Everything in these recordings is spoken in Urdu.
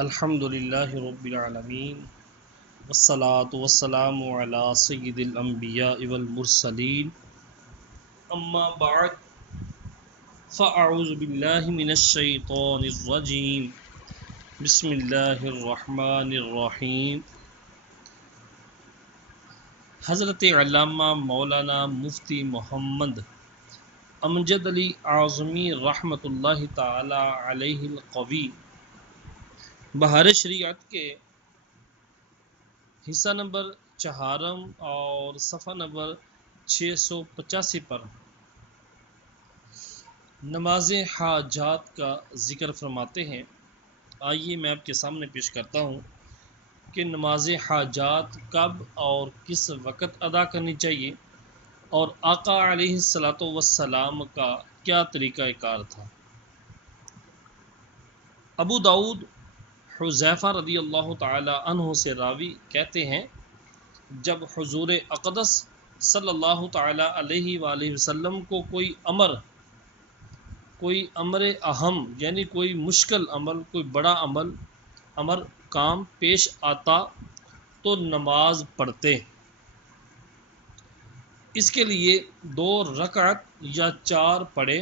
الحمد للہ رب العالمین والصلاة والسلام علی سید الانبیاء والمرسلین اما بعد فاعوذ باللہ من الشیطان الرجیم بسم اللہ الرحمن الرحیم۔ حضرت علامہ مولانا مفتی محمد امجد علی اعظمی رحمۃ اللہ تعالی علیہ القوی بہار شریعت کے حصہ نمبر 4 اور صفحہ نمبر 685 پر نماز حاجات کا ذکر فرماتے ہیں۔ آئیے میں آپ کے سامنے پیش کرتا ہوں کہ نماز حاجات کب اور کس وقت ادا کرنی چاہیے اور آقا علیہ الصلاۃ والسلام کا کیا طریقہ کار تھا۔ ابو داؤد حذیفہ رضی اللہ تعالی عنہ سے راوی کہتے ہیں، جب حضور اقدس صلی اللہ تعالی علیہ وآلہ وسلم کو کوئی امر اہم یعنی کوئی مشکل عمل، کوئی بڑا امر کام پیش آتا تو نماز پڑھتے۔ اس کے لیے 2 رکعت یا 4 پڑھے۔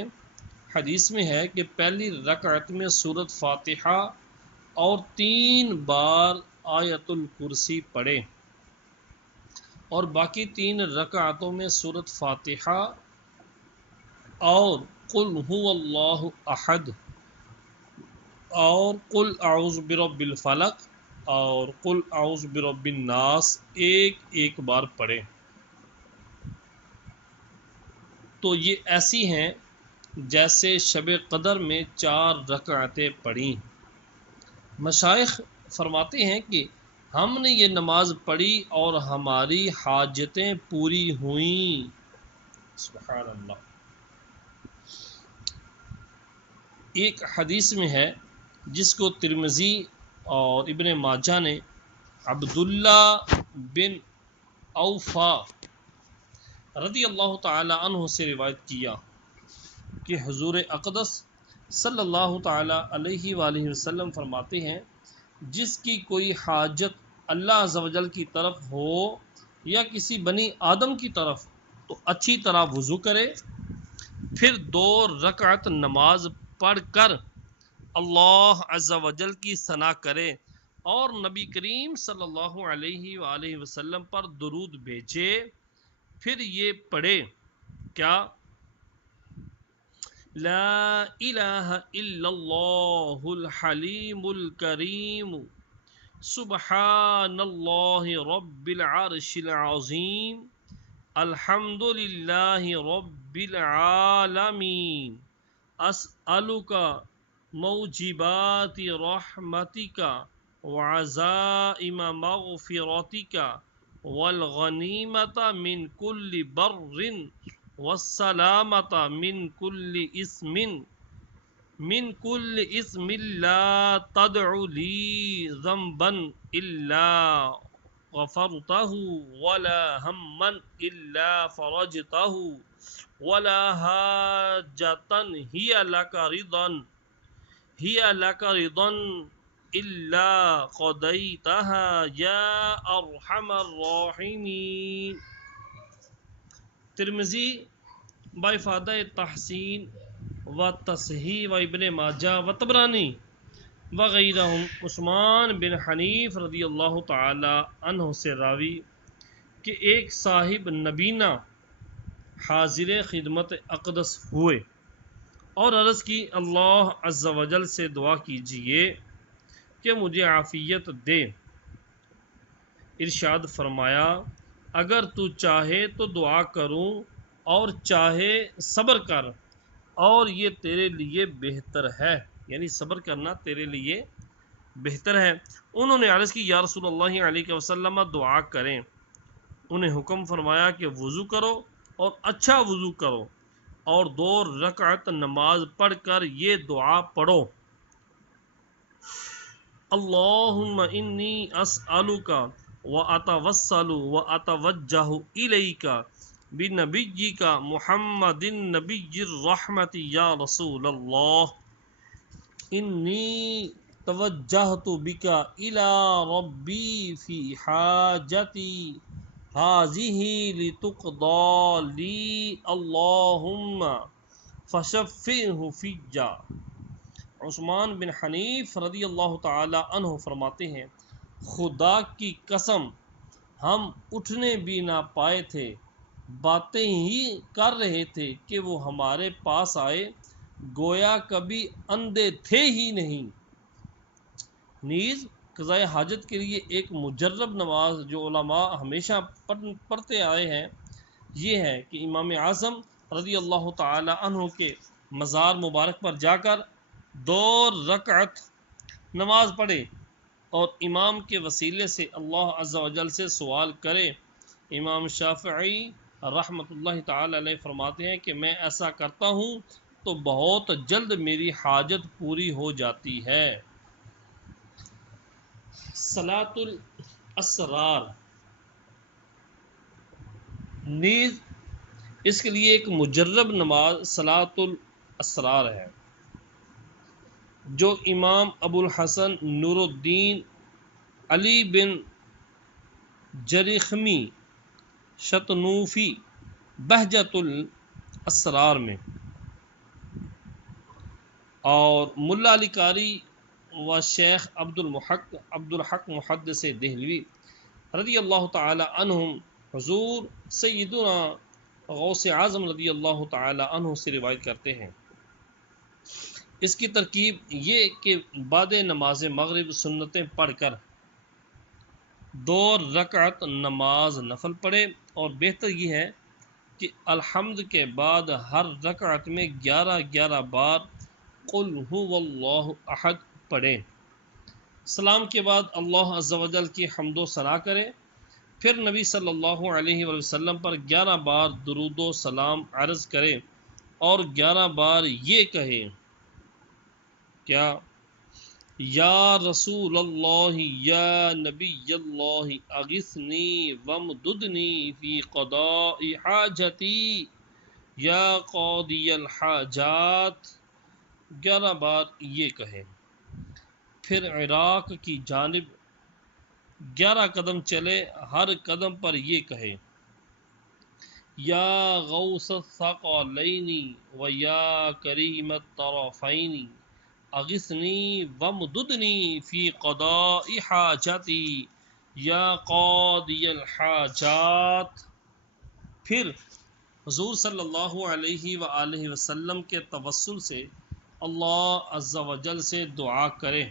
حدیث میں ہے کہ پہلی رکعت میں سورۃ فاتحہ اور 3 بار آیت الکرسی پڑھے اور باقی 3 رکعتوں میں سورۃ فاتحہ اور قل هو اللہ احد اور قل اعوذ برب الفلق اور قل اعوذ برب الناس ایک بار پڑھے۔ تو یہ ایسی ہیں جیسے شب قدر میں 4 رکعتیں پڑھیں۔ مشائخ فرماتے ہیں کہ ہم نے یہ نماز پڑھی اور ہماری حاجتیں پوری ہوئیں۔ سبحان اللہ۔ ایک حدیث میں ہے جس کو ترمذی اور ابن ماجہ نے عبداللہ بن اوفا رضی اللہ تعالی عنہ سے روایت کیا کہ حضور اقدس صلی اللہ تعالی علیہ وآلہ وسلم فرماتے ہیں، جس کی کوئی حاجت اللہ عز و جل کی طرف ہو یا کسی بنی آدم کی طرف تو اچھی طرح وضو کرے، پھر 2 رکعت نماز پڑھ کر اللہ عز و جل کی ثنا کرے اور نبی کریم صلی اللہ علیہ وآلہ وسلم پر درود بھیجے، پھر یہ پڑھے کیا؟ لا الہ الا اللہ الحلیم الکریم سبحان اللہ رب العرش العظیم الحمد للہ رب العالمین اسألک موجبات رحمتک وعزائم مغفرتک والغنیمۃ من کل بر والسلامۃ من کل اسم لا تدع لی ذنبا الا غفرتہ ولا ہما الا فرجتہ ولا حاجة هي لك رضا الا قضيتها یا ارحم الراحمین۔ ترمذی بافادہ تحسین و تصحیح و ابن ماجہ و طبرانی وغیرہم عثمان بن حنیف رضی اللہ تعالی عنہ سے راوی کہ ایک صاحب نبینہ حاضر خدمت اقدس ہوئے اور عرض کی، اللہ عز و جل سے دعا کیجئے کہ مجھے عافیت دے۔ ارشاد فرمایا، اگر تو چاہے تو دعا کروں اور چاہے صبر کر، اور یہ تیرے لیے بہتر ہے، یعنی صبر کرنا تیرے لیے بہتر ہے۔ انہوں نے عرض کی، یا رسول اللہ علیہ وسلم دعا کریں۔ انہیں حکم فرمایا کہ وضو کرو اور اچھا وضو کرو اور 2 رکعت نماز پڑھ کر یہ دعا پڑھو، اللہم انی اسألک واتوسل واتوجہ الیک بنبیک محمد نبی الرحمت یا رسول اللہ، انی توجہت بک الی ربی فی حاجتی هذه لتقضى لي اللهم فشفعه فيا۔ عثمان بن حنیف رضی اللہ تعالی عنہ فرماتے ہیں خدا کی قسم ہم اٹھنے بھی نہ پائے تھے، باتیں ہی کر رہے تھے کہ وہ ہمارے پاس آئے، گویا کبھی اندھے تھے ہی نہیں۔ نیز قضاء حاجت کے لیے ایک مجرب نماز جو علماء ہمیشہ پڑھتے آئے ہیں یہ ہے کہ امام اعظم رضی اللہ تعالی عنہ کے مزار مبارک پر جا کر 2 رکعت نماز پڑھے اور امام کے وسیلے سے اللہ عز و جل سے سوال کرے۔ امام شافعی رحمۃ اللہ تعالی علیہ فرماتے ہیں کہ میں ایسا کرتا ہوں تو بہت جلد میری حاجت پوری ہو جاتی ہے۔ صلاۃ الاسرار، نیز اس کے لیے ایک مجرب نماز صلاۃ الاسرار ہے جو امام ابو الحسن نور الدین علی بن جریخمی شتنوفی بہجت الاسرار میں اور ملا علی قاری و شیخ عبدالحق محدث دہلوی رضی اللہ تعالی عنہم حضور سیدنا غوث اعظم رضی اللہ تعالی عنہ سے روایت کرتے ہیں۔ اس کی ترکیب یہ کہ بعد نماز مغرب سنتیں پڑھ کر 2 رکعت نماز نفل پڑھے اور بہتر یہ ہے کہ الحمد کے بعد ہر رکعت میں 11 بار قل هو اللہ احد پڑھیں۔ سلام کے بعد اللہ عز و جل کی حمد و ثنا کرے، پھر نبی صلی اللہ علیہ وسلم پر 11 بار درود و سلام عرض کرے اور 11 بار یہ کہے کیا یا رسول اللہ یا نبی اللہ اغثنی وامددنی فی قضاء حاجتی یا قاضی الحاجات، 11 بار یہ کہے، پھر عراق کی جانب 11 قدم چلے، ہر قدم پر یہ کہے یا غوث الثقلین و یا کریم الطرفین اغثنی وامددنی فی قضاء حاجتی یا قاضی الحاجات۔ پھر حضور صلی اللہ علیہ وآلہ وسلم کے توسل سے اللہ عز و جل سے دعا کرے،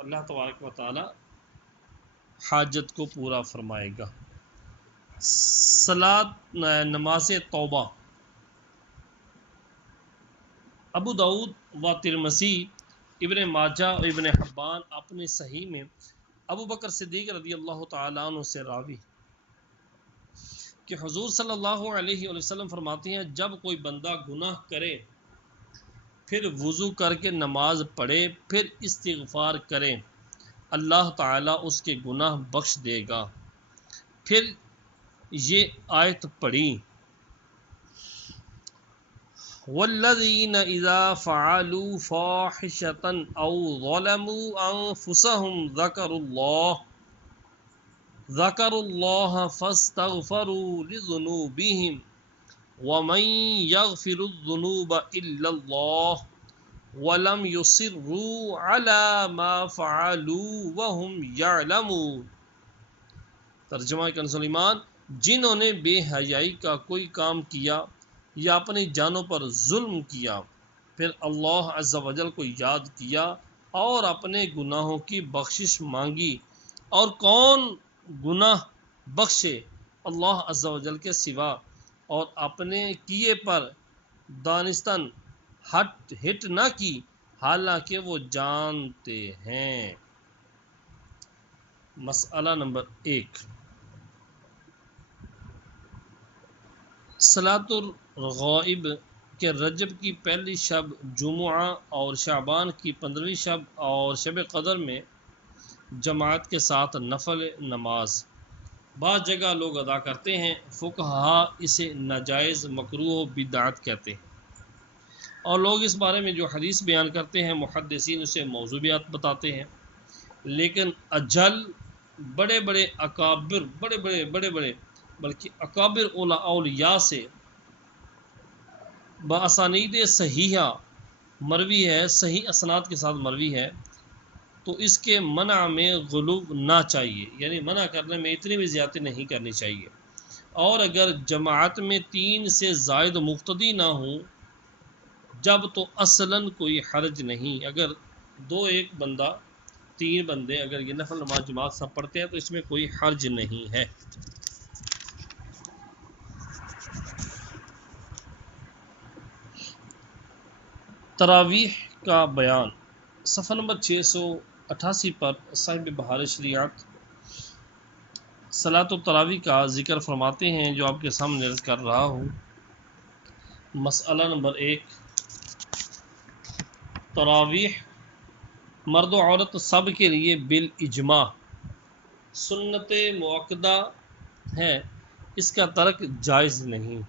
اللہ تبارک و تعالی حاجت کو پورا فرمائے گا۔ نماز توبہ، ابو داؤد و ترمذی، ابن ماجہ اور ابن حبان اپنی صحیح میں ابو بکر صدیق رضی اللہ تعالیٰ عنہ سے راوی کہ حضور صلی اللہ علیہ وسلم فرماتے ہیں جب کوئی بندہ گناہ کرے پھر وضو کر کے نماز پڑھے پھر استغفار کرے اللہ تعالیٰ اس کے گناہ بخش دے گا۔ پھر یہ آیت پڑھی والذین اذا فعلوا فاحشة او ظلموا انفسهم ذکروا اللہ فاستغفروا لذنوبهم ومن یغفر الذنوب الا اللہ وَلَمْ يُصِرُّوا عَلَى مَا فَعَلُوا وَهُمْ يَعْلَمُونَ۔ ترجمہ کنز ایمان، جنہوں نے بے حیائی کا کوئی کام کیا یا اپنی جانوں پر ظلم کیا پھر اللہ عز و جل کو یاد کیا اور اپنے گناہوں کی بخشش مانگی، اور کون گناہ بخشے اللہ عز و جل کے سوا، اور اپنے کیے پر دانستن ہٹ نہ کی حالانکہ وہ جانتے ہیں۔ مسئلہ نمبر 1، صلاۃ الغائب کہ رجب کی پہلی شب جمعہ اور شعبان کی 15ویں شب اور شب قدر میں جماعت کے ساتھ نفل نماز بعض جگہ لوگ ادا کرتے ہیں، فقہا اسے ناجائز، مکروہ و بدعت کہتے ہیں۔ اور لوگ اس بارے میں جو حدیث بیان کرتے ہیں محدثین اسے موضوعیات بتاتے ہیں، لیکن اجل بڑے بڑے اکابر بڑے بڑے بلکہ اکابر اولیاء سے باسانید صحیحہ مروی ہے، صحیح اسناد کے ساتھ مروی ہے، تو اس کے منع میں غلو نہ چاہیے، یعنی منع کرنے میں اتنی بھی زیادتی نہیں کرنی چاہیے۔ اور اگر جماعت میں 3 سے زائد مقتدی نہ ہوں جب تو اصلاً کوئی حرج نہیں، اگر 1 بندہ 3 بندے اگر یہ نفل نماز جماعت سب پڑھتے ہیں تو اس میں کوئی حرج نہیں ہے۔ تراویح کا بیان صفحہ نمبر 688 پر صاحب بہار شریعت صلاۃ التراویح کا ذکر فرماتے ہیں، جو آپ کے سامنے عرض کر رہا ہوں۔ مسئلہ نمبر 1، تراویح مرد و عورت سب کے لیے بالاجماع سنت مؤکدہ ہے، اس کا ترک جائز نہیں۔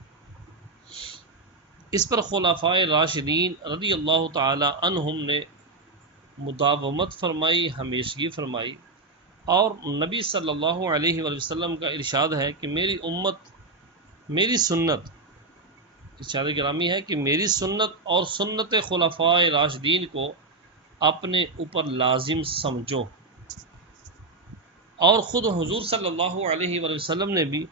اس پر خلفائے راشدین رضی اللہ تعالی عنہم نے مداومت فرمائی، ہمیشگی فرمائی، اور نبی صلی اللہ علیہ وآلہ وسلم کا ارشاد ہے کہ میری امت میری سنت، ارشاد گرامی ہے کہ میری سنت اور سنت خلفائے راشدین کو اپنے اوپر لازم سمجھو۔ اور خود حضور صلی اللہ علیہ وآلہ وسلم نے بھی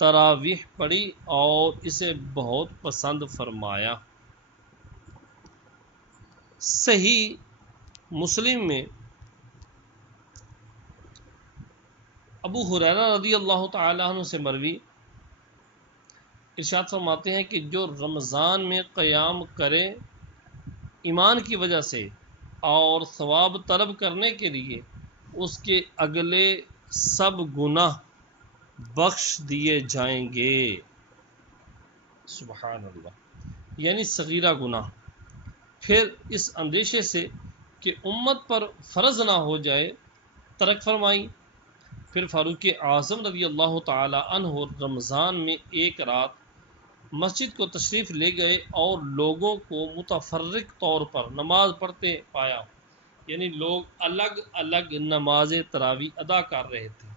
تراویح پڑھی اور اسے بہت پسند فرمایا۔ صحیح مسلم میں ابو ہریرہ رضی اللہ تعالی عنہ سے مروی ارشاد فرماتے ہیں کہ جو رمضان میں قیام کرے ایمان کی وجہ سے اور ثواب طلب کرنے کے لیے، اس کے اگلے سب گناہ بخش دیے جائیں گے۔ سبحان اللہ، یعنی صغیرہ گناہ۔ پھر اس اندیشے سے کہ امت پر فرض نہ ہو جائے ترک فرمائی۔ پھر فاروق اعظم رضی اللہ تعالی عنہ رمضان میں ایک رات مسجد کو تشریف لے گئے اور لوگوں کو متفرق طور پر نماز پڑھتے پایا، یعنی لوگ الگ الگ نماز تراویح ادا کر رہے تھے،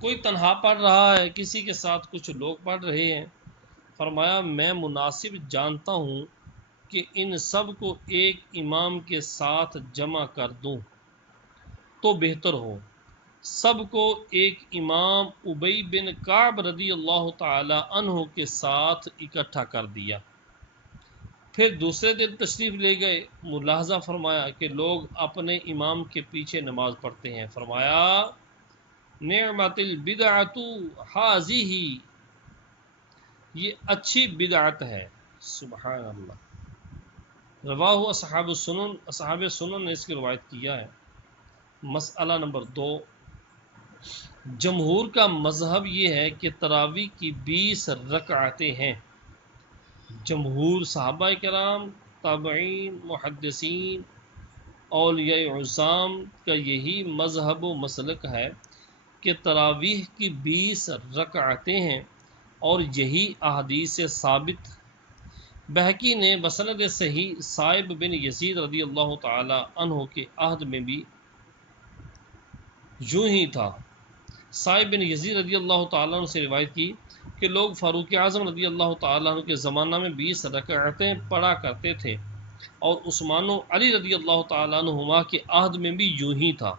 کوئی تنہا پڑھ رہا ہے، کسی کے ساتھ کچھ لوگ پڑھ رہے ہیں۔ فرمایا میں مناسب جانتا ہوں کہ ان سب کو ایک امام کے ساتھ جمع کر دوں تو بہتر ہو۔ سب کو ایک امام ابی بن کعب رضی اللہ تعالی عنہ کے ساتھ اکٹھا کر دیا۔ پھر دوسرے دن تشریف لے گئے، ملاحظہ فرمایا کہ لوگ اپنے امام کے پیچھے نماز پڑھتے ہیں۔ فرمایا نعمت البدعۃ ھذہ، یہ اچھی بدعت ہے۔ سبحان اللہ۔ رواہ اصحاب السنن، اصحاب سنن نے اس کی روایت کیا ہے۔ مسئلہ نمبر 2، جمہور کا مذہب یہ ہے کہ تراویح کی 20 رکعتیں ہیں۔ جمہور صحابہ کرام، تابعین، محدثین، اولیاء عظام کا یہی مذہب و مسلک ہے کہ تراویح کی 20 رکعتیں ہیں، اور یہی احادیث سے ثابت۔ بہقی نے بسند صحیح صائب بن یزید رضی اللہ تعالی عنہ کے عہد میں بھی یوں ہی تھا۔ صائب بن یزید رضی اللہ تعالیٰ عنہ سے روایت کی کہ لوگ فاروق اعظم رضی اللہ تعالیٰ عنہ کے زمانہ میں 20 رکعتیں پڑھا کرتے تھے، اور عثمان و علی رضی اللہ تعالیٰ عنہما کے عہد میں بھی یوں ہی تھا۔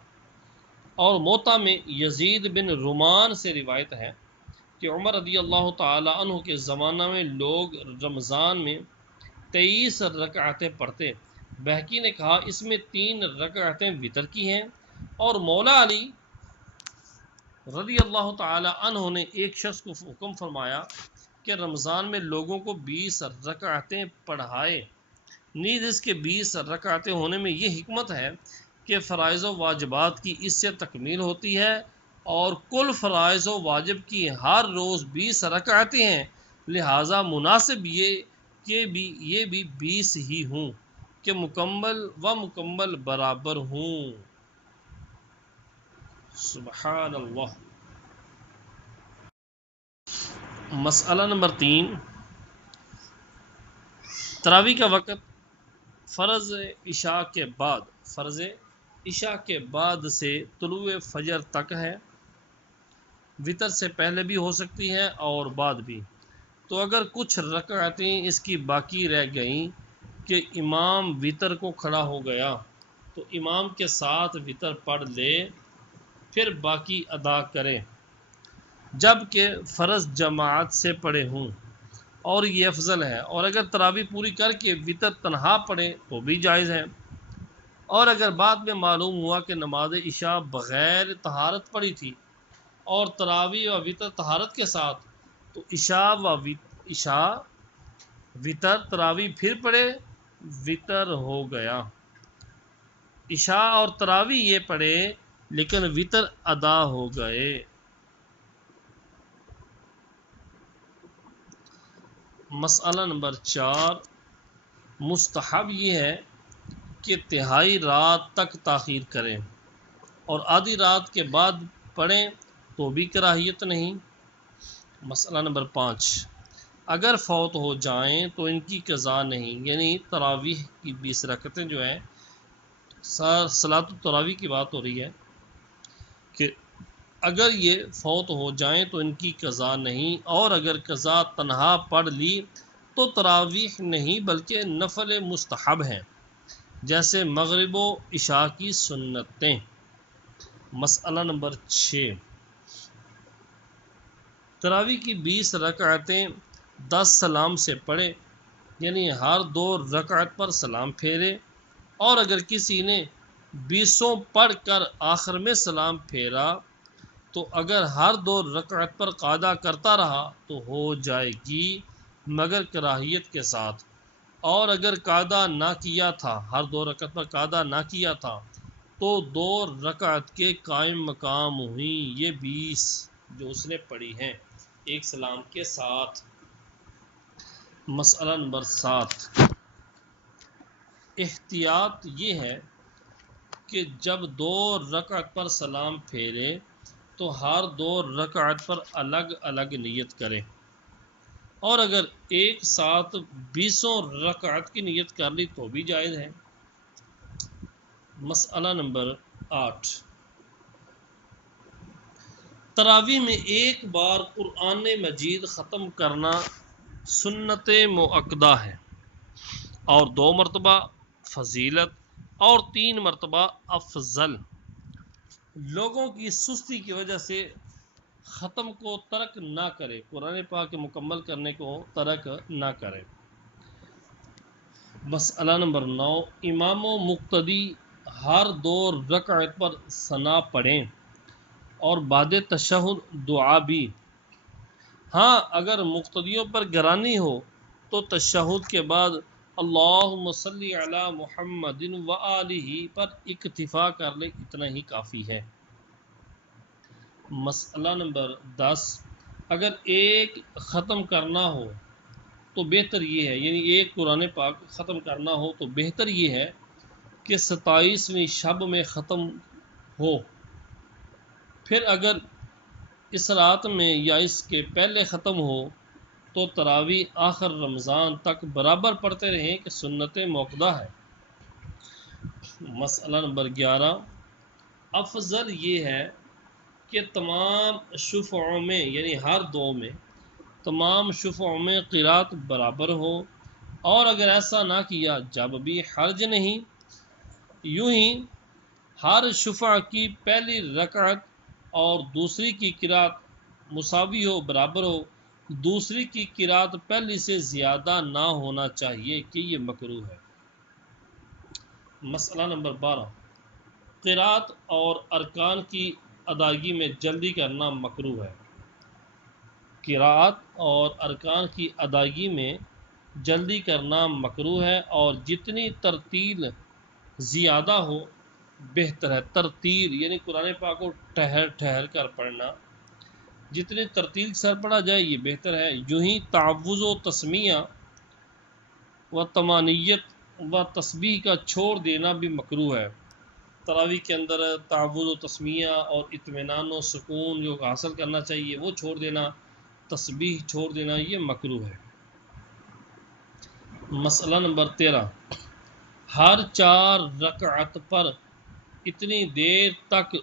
اور موطا میں یزید بن رومان سے روایت ہے کہ عمر رضی اللہ تعالیٰ عنہ کے زمانہ میں لوگ رمضان میں 23 رکعتیں پڑھتے۔ بہقی نے کہا اس میں 3 رکعتیں وتر کی ہیں، اور مولا علی رضی اللہ تعالی عنہ نے ایک شخص کو حکم فرمایا کہ رمضان میں لوگوں کو 20 رکعتیں پڑھائے۔ نیز اس کے 20 رکعتیں ہونے میں یہ حکمت ہے کہ فرائض و واجبات کی اس سے تکمیل ہوتی ہے، اور کل فرائض و واجب کی ہر روز 20 رکعتیں ہیں، لہٰذا مناسب یہ کہ یہ بھی 20 ہی ہوں کہ مکمل برابر ہوں۔ سبحان اللہ۔ مسئلہ نمبر 3، تراویح کا وقت فرض عشاء کے بعد سے طلوع فجر تک ہے، وتر سے پہلے بھی ہو سکتی ہے اور بعد بھی۔ تو اگر کچھ رکعتیں اس کی باقی رہ گئیں کہ امام وتر کو کھڑا ہو گیا تو امام کے ساتھ وتر پڑھ لے، پھر باقی ادا کرے، جبکہ فرض جماعت سے پڑھے ہوں، اور یہ افضل ہے۔ اور اگر تراویح پوری کر کے وتر تنہا پڑھے تو بھی جائز ہے۔ اور اگر بعد میں معلوم ہوا کہ نماز عشاء بغیر طہارت پڑھی تھی اور تراویح و وتر طہارت کے ساتھ، تو عشاء وتر تراویح پھر پڑھے، وتر ہو گیا۔ عشاء اور تراویح یہ پڑھے لیکن وتر ادا ہو گئے۔ مسئلہ نمبر 4، مستحب یہ ہے کہ تہائی رات تک تاخیر کریں اور آدھی رات کے بعد پڑھیں تو بھی کراہیت نہیں۔ مسئلہ نمبر 5، اگر فوت ہو جائیں تو ان کی قضا نہیں، یعنی تراویح کی 20 رکعتیں جو ہیں، صلاۃ التراویح کی بات ہو رہی ہے کہ اگر یہ فوت ہو جائیں تو ان کی قضا نہیں، اور اگر قضا تنہا پڑھ لی تو تراویح نہیں بلکہ نفل مستحب ہیں، جیسے مغرب و عشاء کی سنتیں۔ مسئلہ نمبر 6، تراویح کی 20 رکعتیں 10 سلام سے پڑھے، یعنی ہر 2 رکعت پر سلام پھیرے، اور اگر کسی نے 20 پڑھ کر آخر میں سلام پھیرا تو اگر ہر 2 رکعت پر قاعدہ کرتا رہا تو ہو جائے گی، مگر کراہیت کے ساتھ۔ اور اگر قاعدہ نہ کیا تھا، ہر 2 رکعت پر قاعدہ نہ کیا تھا، تو 2 رکعت کے قائم مقام ہوئیں یہ 20 جو اس نے پڑھی ہیں ایک سلام کے ساتھ۔ مسئلہ نمبر 7، احتیاط یہ ہے کہ جب 2 رکعت پر سلام پھیرے تو ہر 2 رکعت پر الگ الگ نیت کرے، اور اگر ایک ساتھ 20 رکعت کی نیت کر لی تو بھی جائز ہے۔ مسئلہ نمبر 8، تراویح میں ایک بار قرآن مجید ختم کرنا سنت مؤکدہ ہے، اور 2 مرتبہ فضیلت اور 3 مرتبہ افضل۔ لوگوں کی سستی کی وجہ سے ختم کو ترک نہ کرے، قرآن پاک کے مکمل کرنے کو ترک نہ کرے۔ مسئلہ نمبر 9، امام و مقتدی ہر 2 رکعت پر ثنا پڑھیں اور بعد تشہد دعا بھی۔ ہاں اگر مقتدیوں پر گرانی ہو تو تشہد کے بعد اللہم صلی علی محمد وآلہ پر اکتفا کر لے، اتنا ہی کافی ہے۔ مسئلہ نمبر 10، اگر ایک ختم کرنا ہو تو بہتر یہ ہے، یعنی ایک قرآن پاک ختم کرنا ہو تو بہتر یہ ہے کہ 27ویں شب میں ختم ہو، پھر اگر اس رات میں یا اس کے پہلے ختم ہو تو تراویح آخر رمضان تک برابر پڑھتے رہیں کہ سنت موقدہ ہے۔ مسئلہ نمبر 11، افضل یہ ہے کہ تمام شفعوں میں، یعنی ہر 2 میں تمام شفعوں میں قرات برابر ہو، اور اگر ایسا نہ کیا جب بھی حرج نہیں۔ یوں ہی ہر شفع کی پہلی رکعت اور دوسری کی قرات مساوی ہو، برابر ہو، دوسری کی قرات پہلی سے زیادہ نہ ہونا چاہیے کہ یہ مکروہ ہے۔ مسئلہ نمبر 12، قرات اور ارکان کی ادائیگی میں جلدی کرنا مکروہ ہے۔ قرات اور ارکان کی ادائیگی میں جلدی کرنا مکروہ ہے، اور جتنی ترتیل زیادہ ہو بہتر ہے۔ ترتیل یعنی قرآن پاک کو ٹھہر ٹھہر کر پڑھنا، جتنی ترتیل سر پڑھا جائے یہ بہتر ہے۔ یوں ہی تعوذ و تسمیہ و تمانیت و تسبیح کا چھوڑ دینا بھی مکروہ ہے۔ تراویح کے اندر تعوذ و تسمیہ اور اطمینان و سکون جو حاصل کرنا چاہیے وہ چھوڑ دینا، تسبیح چھوڑ دینا یہ مکروہ ہے۔ مسئلہ نمبر 13، ہر 4 رکعت پر اتنی دیر تک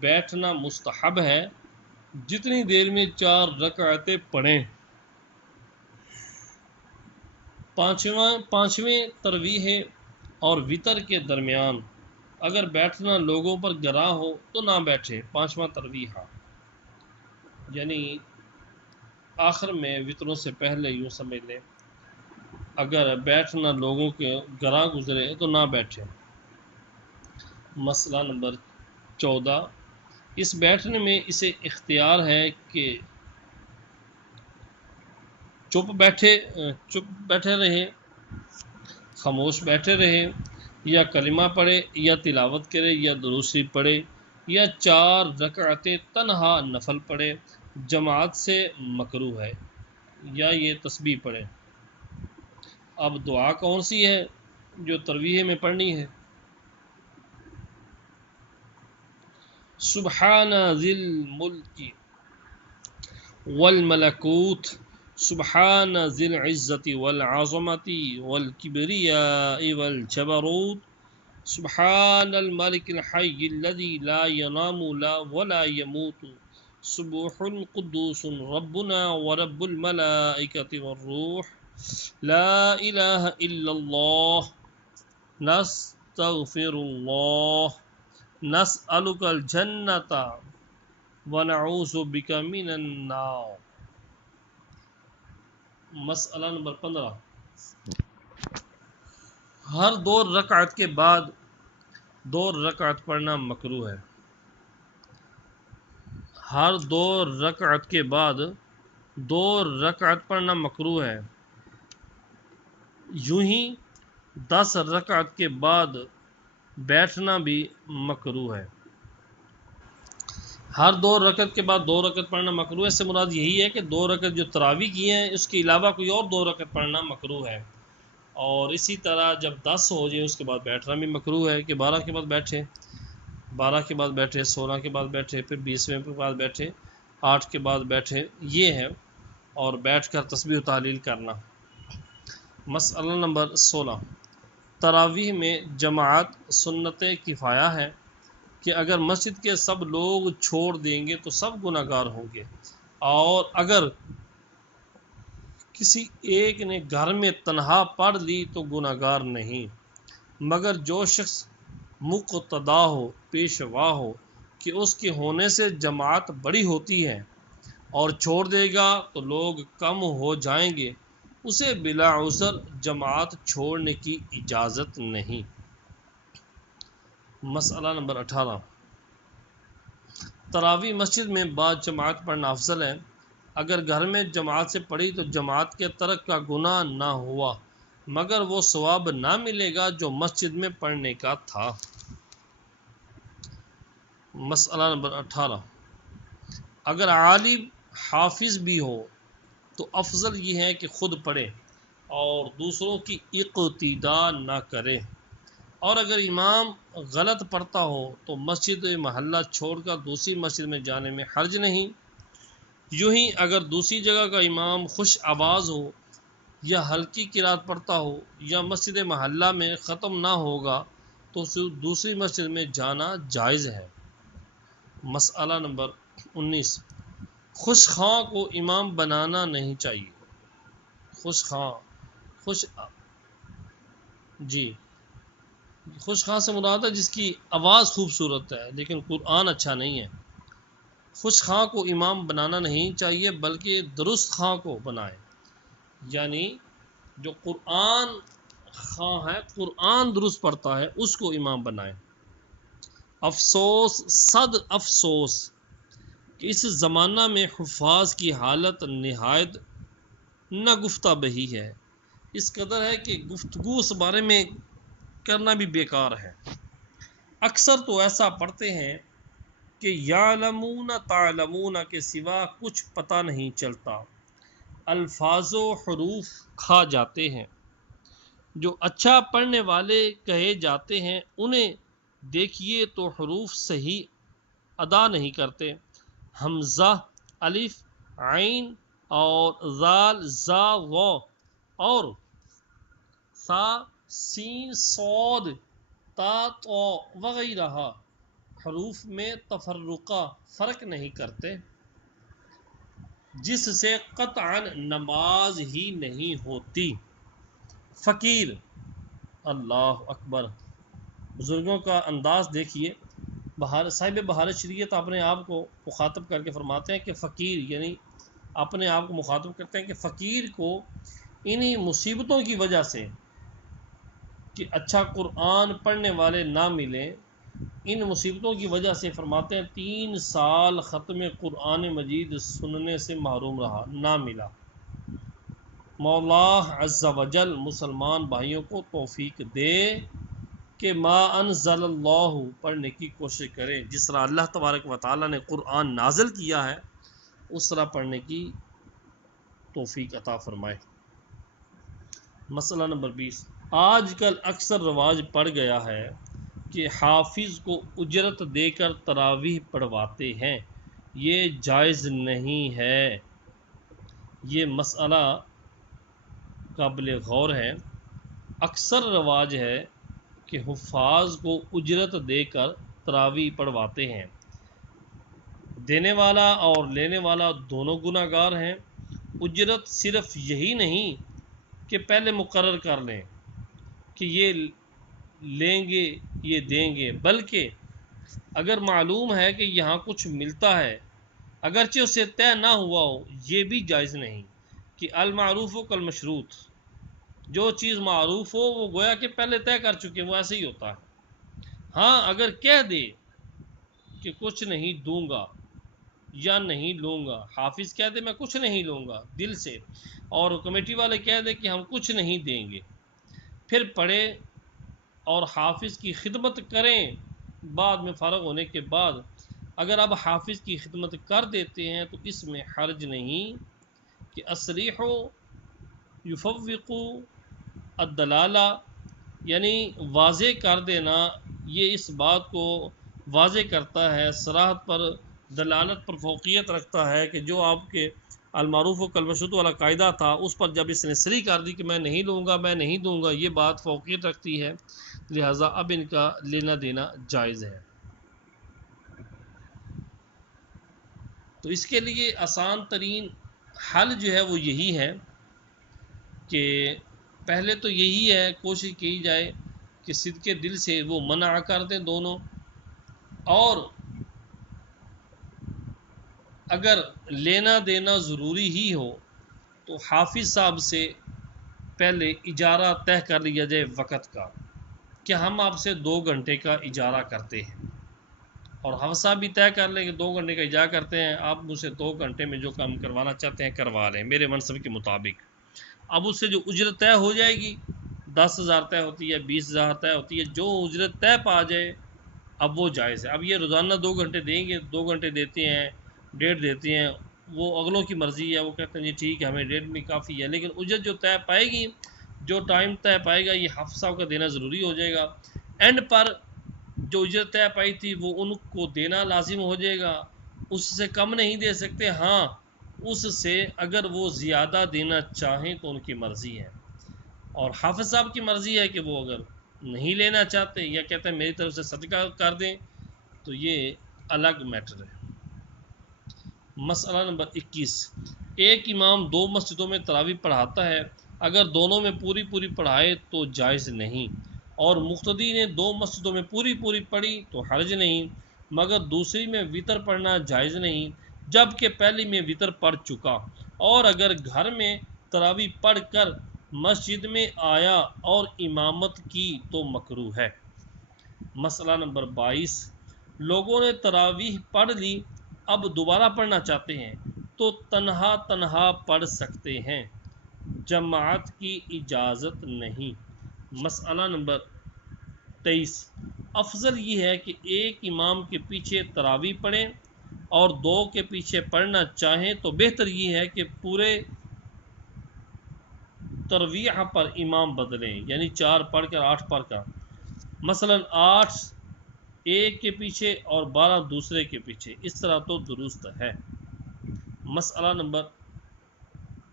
بیٹھنا مستحب ہے جتنی دیر میں 4 رکعتیں پڑھیں۔ پانچویں تراویح اور وتر کے درمیان اگر بیٹھنا لوگوں پر گراں ہو تو نہ بیٹھے۔ 5واں تراویح یعنی آخر میں وتروں سے پہلے، یوں سمجھ لیں اگر بیٹھنا لوگوں کے گراں گزرے تو نہ بیٹھے۔ مسئلہ نمبر 14، اس بیٹھنے میں اسے اختیار ہے کہ چپ بیٹھے رہے، خاموش بیٹھے رہے، یا کلمہ پڑھے، یا تلاوت کرے، یا درود شریف پڑھے، یا 4 رکعتیں تنہا نفل پڑھے۔ جماعت سے مکروہ ہے، یا یہ تسبیح پڑھے۔ اب دعا کون سی ہے جو تراویح میں پڑھنی ہے؟ سبحان ذی الملک والملکوت سبحان ذی العزت والعظمت والکبریاء والجبروت سبحان الملک الحی الذی لا ینام ولا یموت سبوح قدوس ربنا ورب الملائکۃ والروح لا الہ الا اللہ نستغفر اللہ نسألک الجنۃ ونعوذ بک من النار۔ مسئلہ نمبر 15، ہر 2 رکعت کے بعد 2 رکعت پڑھنا مکروہ ہے۔ ہر 2 رکعت کے بعد 2 رکعت پڑھنا مکروہ ہے۔ یوں ہی 10 رکعت کے بعد بیٹھنا بھی مکروہ ہے۔ ہر 2 رکعت کے بعد 2 رکعت پڑھنا مکروہ ہے، اس سے مراد یہی ہے کہ 2 رکعت جو تراویح کی ہیں اس کے علاوہ کوئی اور 2 رکعت پڑھنا مکروہ ہے۔ اور اسی طرح جب 10 ہو جائے اس کے بعد بیٹھنا بھی مکروہ ہے کہ 12 کے بعد بیٹھے، 12 کے بعد بیٹھے، 16 کے بعد بیٹھے، پھر 20ویں کے بعد بیٹھے، 8 کے بعد بیٹھے، یہ ہے، اور بیٹھ کر تسبیح و تحلیل کرنا۔ مسئلہ نمبر 16، تراویح میں جماعت سنت کفایہ ہے کہ اگر مسجد کے سب لوگ چھوڑ دیں گے تو سب گناہ گار ہوں گے، اور اگر کسی ایک نے گھر میں تنہا پڑھ لی تو گناہ گار نہیں، مگر جو شخص مقتدا ہو، پیشوا ہو کہ اس کے ہونے سے جماعت بڑی ہوتی ہے اور چھوڑ دے گا تو لوگ کم ہو جائیں گے، اسے بلا عذر جماعت چھوڑنے کی اجازت نہیں۔ مسئلہ نمبر 18، تراویح مسجد میں بعد جماعت پڑھنا افضل ہے۔ اگر گھر میں جماعت سے پڑھی تو جماعت کے ترک کا گناہ نہ ہوا، مگر وہ ثواب نہ ملے گا جو مسجد میں پڑھنے کا تھا۔ مسئلہ نمبر 18، اگر عالم حافظ بھی ہو تو افضل یہ ہے کہ خود پڑھے اور دوسروں کی اقتداء نہ کرے، اور اگر امام غلط پڑھتا ہو تو مسجد محلہ چھوڑ کر دوسری مسجد میں جانے میں حرج نہیں۔ یوں ہی اگر دوسری جگہ کا امام خوش آواز ہو یا ہلکی قرات پڑھتا ہو یا مسجد محلہ میں ختم نہ ہوگا تو دوسری مسجد میں جانا جائز ہے۔ مسئلہ نمبر 19، خوش خواہ کو امام بنانا نہیں چاہیے۔ خوش خواہ سے مراد ہے جس کی آواز خوبصورت ہے لیکن قرآن اچھا نہیں ہے۔ خوش خواہ کو امام بنانا نہیں چاہیے بلکہ درست خواہ کو بنائے، یعنی جو قرآن خواہ ہے، قرآن درست پڑھتا ہے، اس کو امام بنائے۔ افسوس، صد افسوس کہ اس زمانہ میں حفاظ کی حالت نہایت ناگفتہ بہی ہے، اس قدر ہے کہ گفتگو اس بارے میں کرنا بھی بیکار ہے۔ اکثر تو ایسا پڑھتے ہیں کہ یعلمون تعلمون کے سوا کچھ پتہ نہیں چلتا، الفاظ و حروف کھا جاتے ہیں۔ جو اچھا پڑھنے والے کہے جاتے ہیں انہیں دیکھیے تو حروف صحیح ادا نہیں کرتے، حمزہ، الف، عین اور زال زا و اور سا سین صاد تا تو وغیرہ حروف میں تفرقہ فرق نہیں کرتے، جس سے قطعا نماز ہی نہیں ہوتی۔ فقیر، اللہ اکبر، بزرگوں کا انداز دیکھیے۔ صاحب بہار شریعت اپنے آپ کو مخاطب کر کے فرماتے ہیں کہ فقیر، یعنی اپنے آپ کو مخاطب کرتے ہیں کہ فقیر کو انہی مصیبتوں کی وجہ سے کہ اچھا قرآن پڑھنے والے نہ ملیں، ان مصیبتوں کی وجہ سے فرماتے ہیں 3 سال ختم قرآن مجید سننے سے محروم رہا، نہ ملا۔ مولا عز و جل مسلمان بھائیوں کو توفیق دے کہ ما انزل اللہ پڑھنے کی کوشش کریں، جس طرح اللہ تبارک و تعالیٰ نے قرآن نازل کیا ہے اس طرح پڑھنے کی توفیق عطا فرمائے۔ مسئلہ نمبر 20، آج کل اکثر رواج پڑ گیا ہے کہ حافظ کو اجرت دے کر تراویح پڑھواتے ہیں، یہ جائز نہیں ہے۔ یہ مسئلہ قابل غور ہے۔ اکثر رواج ہے کہ حفاظ کو اجرت دے کر تراویح پڑھواتے ہیں، دینے والا اور لینے والا دونوں گناہ گار ہیں۔ اجرت صرف یہی نہیں کہ پہلے مقرر کر لیں کہ یہ لیں گے یہ دیں گے، بلکہ اگر معلوم ہے کہ یہاں کچھ ملتا ہے اگرچہ اسے طے نہ ہوا ہو، یہ بھی جائز نہیں کہ المعروف کالمشروط، جو چیز معروف ہو وہ گویا کہ پہلے طے کر چکے، وہ ایسے ہی ہوتا ہے۔ ہاں اگر کہہ دے کہ کچھ نہیں دوں گا یا نہیں لوں گا، حافظ کہہ دے میں کچھ نہیں لوں گا دل سے، اور کمیٹی والے کہہ دے کہ ہم کچھ نہیں دیں گے، پھر پڑھے اور حافظ کی خدمت کریں، بعد میں فارغ ہونے کے بعد اگر اب حافظ کی خدمت کر دیتے ہیں تو اس میں حرج نہیں کہ اصریح یفوق الدلالہ، یعنی واضح کر دینا، یہ اس بات کو واضح کرتا ہے، صراحت پر دلالت پر فوقیت رکھتا ہے کہ جو آپ کے المعروف و کالمشروط والا قاعدہ تھا اس پر جب اس نے صریح کر دی کہ میں نہیں لوں گا میں نہیں دوں گا، یہ بات فوقیت رکھتی ہے، لہٰذا اب ان کا لینا دینا جائز ہے۔ تو اس کے لیے آسان ترین حل جو ہے وہ یہی ہے کہ پہلے تو یہی ہے کوشش کی جائے کہ صدقے دل سے وہ منع کر دیں دونوں، اور اگر لینا دینا ضروری ہی ہو تو حافظ صاحب سے پہلے اجارہ طے کر لیا جائے وقت کا کہ ہم آپ سے 2 گھنٹے کا اجارہ کرتے ہیں، اور حافظ صاحب بھی طے کر لیں کہ 2 گھنٹے کا اجارہ کرتے ہیں، آپ مجھ سے 2 گھنٹے میں جو کام کروانا چاہتے ہیں کروا لیں میرے منصب کے مطابق۔ اب اس سے جو اجرت طے ہو جائے گی، 10,000 طے ہوتی ہے، 20,000 طے ہوتی ہے، جو اجرت طے پا جائے اب وہ جائز ہے۔ اب یہ روزانہ 2 گھنٹے دیں گے، 2 گھنٹے دیتے ہیں، 1.5 دیتے ہیں، وہ اگلوں کی مرضی ہے، وہ کہتے ہیں جی ٹھیک ہے ہمیں 1.5 بھی کافی ہے، لیکن اجرت جو طے پائے گی، جو ٹائم طے پائے گا، یہ حافظ صاحب کا دینا ضروری ہو جائے گا۔ اینڈ پر جو اجرت طے پائی تھی وہ ان کو دینا لازم ہو جائے گا، اس سے کم نہیں دے سکتے، ہاں اس سے اگر وہ زیادہ دینا چاہیں تو ان کی مرضی ہے، اور حافظ صاحب کی مرضی ہے کہ وہ اگر نہیں لینا چاہتے یا کہتے ہیں میری طرف سے صدقہ کر دیں تو یہ الگ میٹر ہے۔ مسئلہ نمبر 21، ایک امام 2 مسجدوں میں تراویح پڑھاتا ہے، اگر دونوں میں پوری پوری پڑھائے تو جائز نہیں، اور مقتدی نے 2 مسجدوں میں پوری پوری پڑھی تو حرج نہیں، مگر دوسری میں وطر پڑھنا جائز نہیں جبکہ پہلی میں وطر پڑھ چکا، اور اگر گھر میں تراویح پڑھ کر مسجد میں آیا اور امامت کی تو مکروہ ہے۔ مسئلہ نمبر 22، لوگوں نے تراویح پڑھ لی اب دوبارہ پڑھنا چاہتے ہیں تو تنہا تنہا پڑھ سکتے ہیں، جماعت کی اجازت نہیں۔ مسئلہ نمبر 23، افضل یہ ہے کہ ایک امام کے پیچھے تراویح پڑھیں اور 2 کے پیچھے پڑھنا چاہیں تو بہتر یہ ہے کہ پورے تراویح پر امام بدلیں، یعنی 4 پڑھ کر 8 پڑھ کر، مثلا 8 ایک کے پیچھے اور 12 دوسرے کے پیچھے، اس طرح تو درست ہے۔ مسئلہ نمبر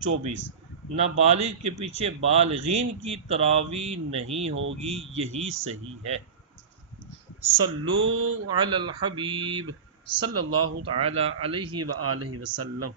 24 نابالغ کے پیچھے بالغین کی تراویح نہیں ہوگی، یہی صحیح ہے۔ صلو علی الحبیب صلی اللہ تعالی علیہ وآلہ وسلم۔